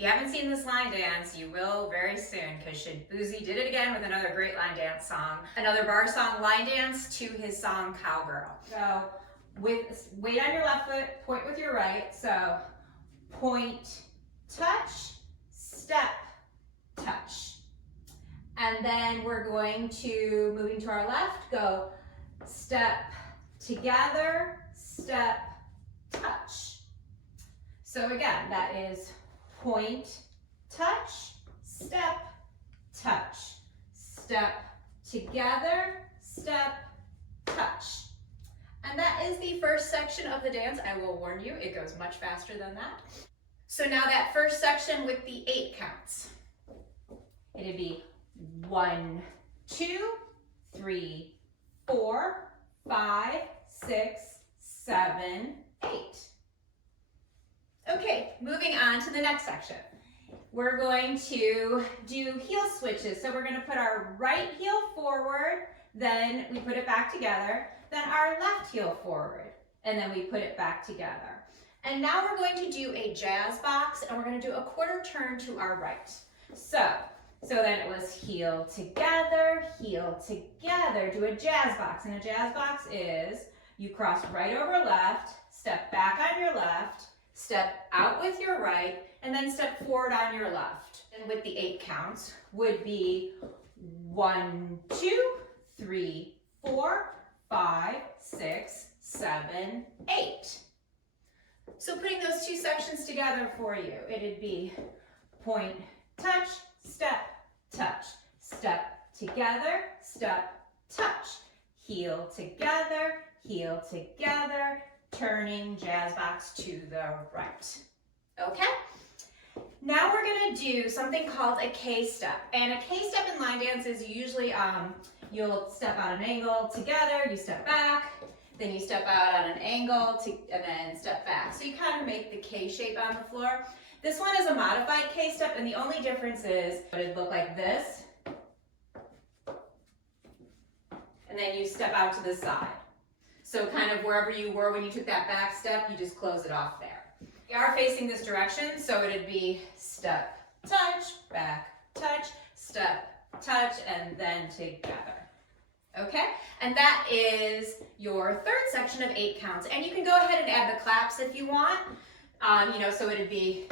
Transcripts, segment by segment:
If you haven't seen this line dance, you will very soon, because Shaboozey did it again with another great line dance song. Another bar song line dance to his song Cowgirl. So with weight on your left foot, point with your right. So point, touch, step, touch. And then we're going to, moving to our left, go step, together, step, touch. So again, that is point, touch, step, touch. Step, together, step, touch. And that is the first section of the dance. I will warn you, it goes much faster than that. So now that first section with the 8 counts. It'd be 1, 2, 3, 4, 5, 6, 7, 8. Okay, moving on to the next section. We're going to do heel switches. So we're going to put our right heel forward, then we put it back together, then our left heel forward, and then we put it back together. And now we're going to do a jazz box, and we're going to do a quarter turn to our right. So then it was heel together, do a jazz box. And a jazz box is you cross right over left, step back on your left, step out with your right, and then step forward on your left. And with the 8 counts would be 1, 2, 3, 4, 5, 6, 7, 8. So putting those 2 sections together for you, it'd be point, touch, step, touch, step together, step, touch, heel together, turning jazz box to the right. Okay? Now we're gonna do something called a K-step. And a K-step in line dance is usually, you'll step out an angle together, you step back, then you step out on an angle, and then step back. So you kind of make the K shape on the floor. This one is a modified K-step, and the only difference is it would look like this, and then you step out to the side. So kind of wherever you were when you took that back step, you just close it off there. We are facing this direction, so it'd be step, touch, back, touch, step, touch, and then together. Okay? And that is your third section of 8 counts. And you can go ahead and add the claps if you want. So it'd be,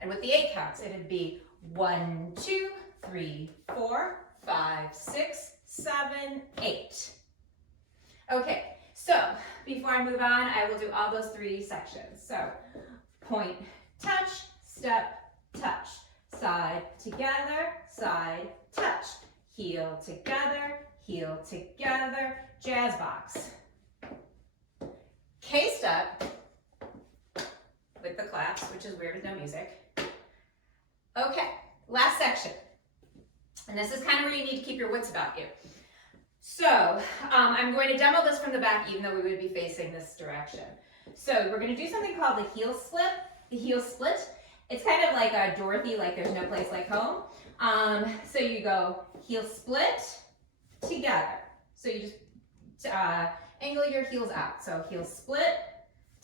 and with the 8 counts, it'd be 1, 2, 3, 4, 5, 6, 7, 8. Okay, so before I move on, I will do all those 3 sections. So point, touch, step, touch, side, together, touch, heel together, jazz box. K-step with the claps, which is weird with no music. Okay, last section. And this is kind of where you need to keep your wits about you. So I'm going to demo this from the back, even though we would be facing this direction. So we're going to do something called the heel split. The heel split. It's kind of like a Dorothy, like there's no place like home. So you go heel split together. So you just angle your heels out. So heel split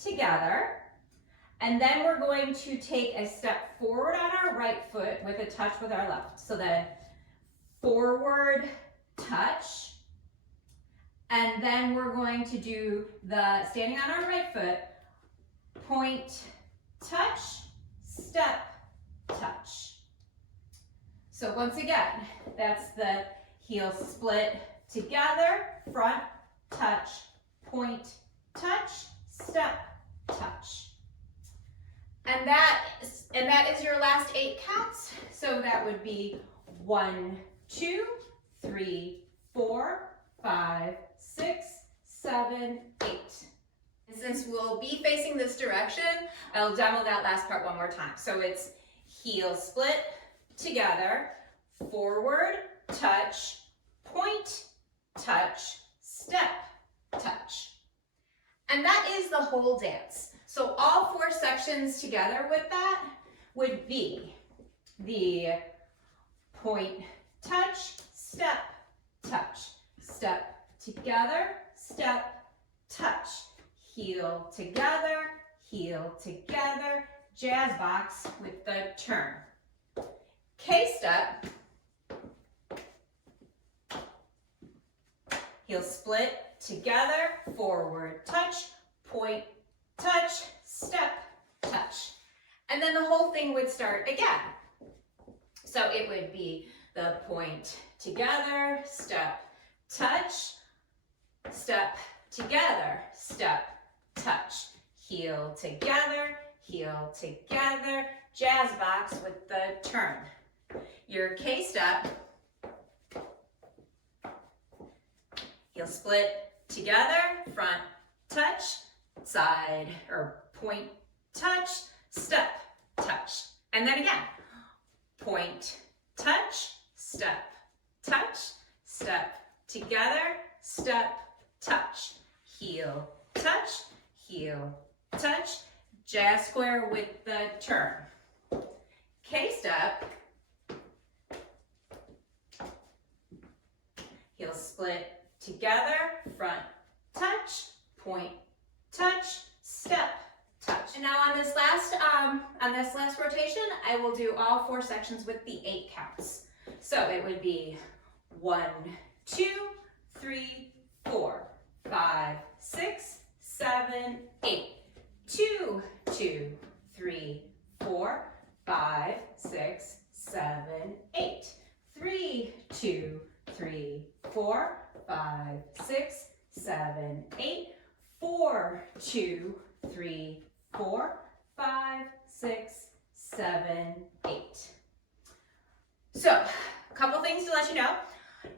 together. And then we're going to take a step forward on our right foot with a touch with our left. So then forward touch. And then we're going to do the standing on our right foot, point, touch, step, touch. So once again, that's the heel split together, front, touch, point, touch, step, touch. And that is your last 8 counts. So that would be 1, 2, 3, 4, 5, 6, 7, 8. And since we'll be facing this direction, I'll demo that last part one more time. So it's heel split together, forward, touch, point, touch, step, touch. And that is the whole dance. So all 4 sections together with that would be the point, touch, step, touch, step together, step, touch, heel together, heel together, jazz box with the turn. K-step, heel split together, forward touch, point, touch, step, touch. And then the whole thing would start again. So it would be the point together, step, touch, step together, step, touch, heel together, jazz box with the turn. Your K-step, heel split together, front, touch, side, or point, touch, step, touch. And then again, point, touch, step, together, step, touch, heel, touch, jazz square with the turn. K-step, heel split together, front, touch, point, touch, step, touch. And now on this last rotation, I will do all 4 sections with the 8 counts. So it would be 1, 2, 3, 4, 5, 6, 7, 8. 2, 2, 3, 4, 5, 6, 7, 8. 3, 2, 3, 4, 5, 6, 7, 8. 4, 2, 3, 4, 5, 6, 7, 8. So, a couple things to let you know.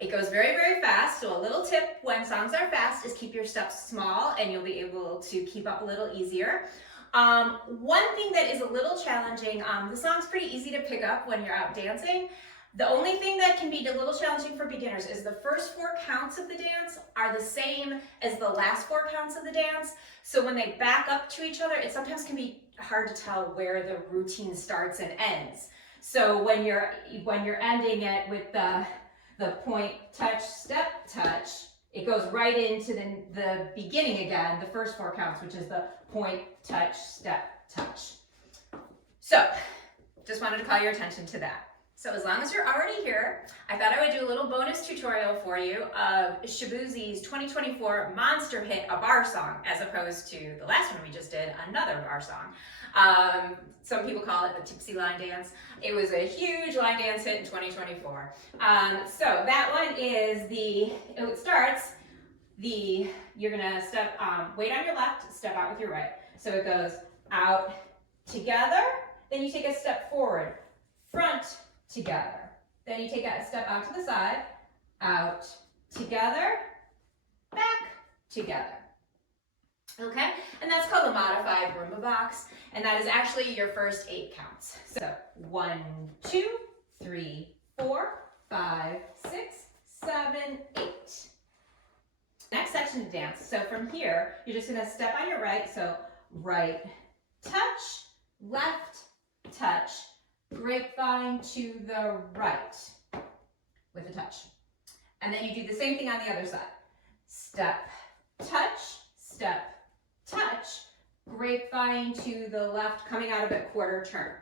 It goes very, very fast, so a little tip when songs are fast is keep your steps small and you'll be able to keep up a little easier. One thing that is a little challenging, the song's pretty easy to pick up when you're out dancing. The only thing that can be a little challenging for beginners is the first 4 counts of the dance are the same as the last 4 counts of the dance. So when they back up to each other, it sometimes can be hard to tell where the routine starts and ends. So when you're ending it with the point, touch, step, touch, it goes right into the beginning again, the first 4 counts, which is the point, touch, step, touch. So just wanted to call your attention to that. So as long as you're already here, I thought I would do a little bonus tutorial for you of Shaboozey's 2024 monster hit, A Bar Song, as opposed to the last one we just did, another bar song. Some people call it the Tipsy Line Dance. It was a huge line dance hit in 2024. So that one is you're gonna step, weight on your left, step out with your right. So it goes out, together, then you take a step forward, front, together. Then you take a step out to the side, out, together, back, together. Okay, and that's called a modified Roomba box, and that is actually your first 8 counts. So 1, 2, 3, 4, 5, 6, 7, 8. Next section to dance. So from here, you're just gonna step on your right, so right, touch, left, touch, grapevine to the right with a touch. And then you do the same thing on the other side. Step, touch, grapevine to the left, coming out of it, quarter turn.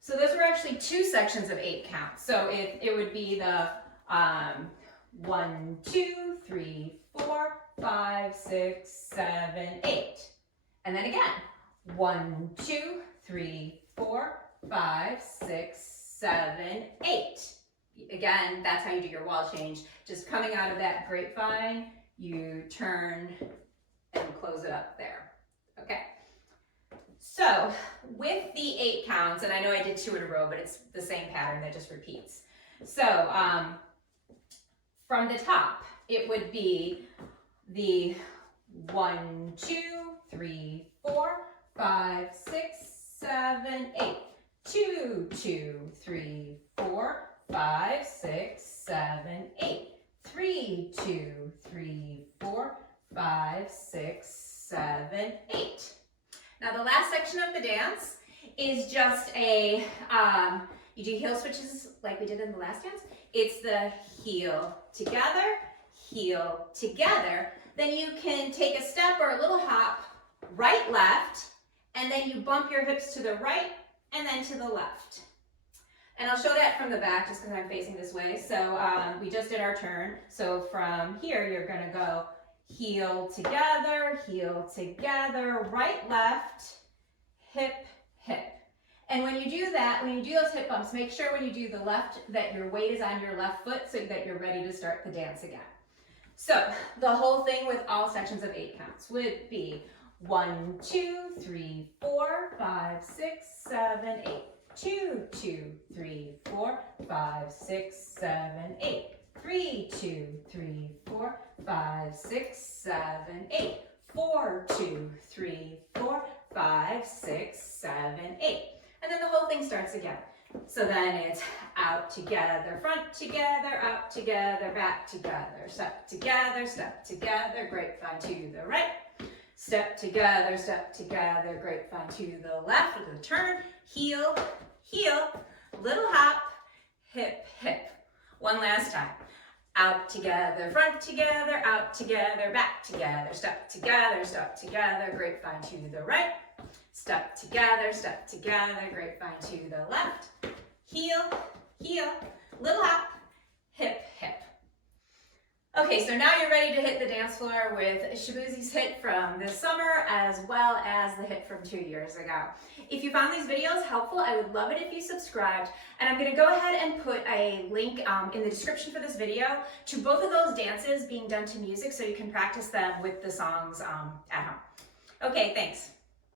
So those were actually 2 sections of 8 counts. So it would be the 1, 2, 3, 4, 5, 6, 7, 8. And then again, 1, 2, 3, 4, 5, 6, 7, 8. Again, that's how you do your wall change. Just coming out of that grapevine, you turn and close it up there. Okay. So with the 8 counts, and I know I did 2 in a row, but it's the same pattern that just repeats. So from the top, it would be the 1, 2, 3, 4, 5, 6, 7, 8. 2, 2, 3, 4, 5, 6, 7, 8. 3, 2, 3, 4, 5, 6, 7, 8. Now the last section of the dance is just a, you do heel switches like we did in the last dance. It's the heel together, then you can take a step or a little hop right, left, and then you bump your hips to the right and then to the left. And I'll show that from the back just because I'm facing this way. So we just did our turn. So from here, you're gonna go heel, together, right, left, hip, hip. And when you do that, when you do those hip bumps, make sure when you do the left that your weight is on your left foot so that you're ready to start the dance again. So the whole thing with all sections of 8 counts would be 1, 2, 3, 4, 5, 6, 7, 8. 2, 2, 3, 4, 5, 6, 7, 8. 3, 2, 3, 4, 5, 6, 7, 8. 4, 2, 3, 4, 5, 6, 7, 8. And then the whole thing starts again. So then it's out together, front together, out together, back together, step together, grapevine to the right. Step together, grapevine to the left with a turn, heel, heel, little hop, hip, hip. One last time. Out together, front together, out together, back together, step together, grapevine to the right. Step together, grapevine to the left. Heel, heel, little hop, hip, hip. Okay, so now you're ready to hit the dance floor with Shaboozey's hit from this summer as well as the hit from 2 years ago. If you found these videos helpful, I would love it if you subscribed. And I'm gonna go ahead and put a link in the description for this video to both of those dances being done to music so you can practice them with the songs at home. Okay, thanks.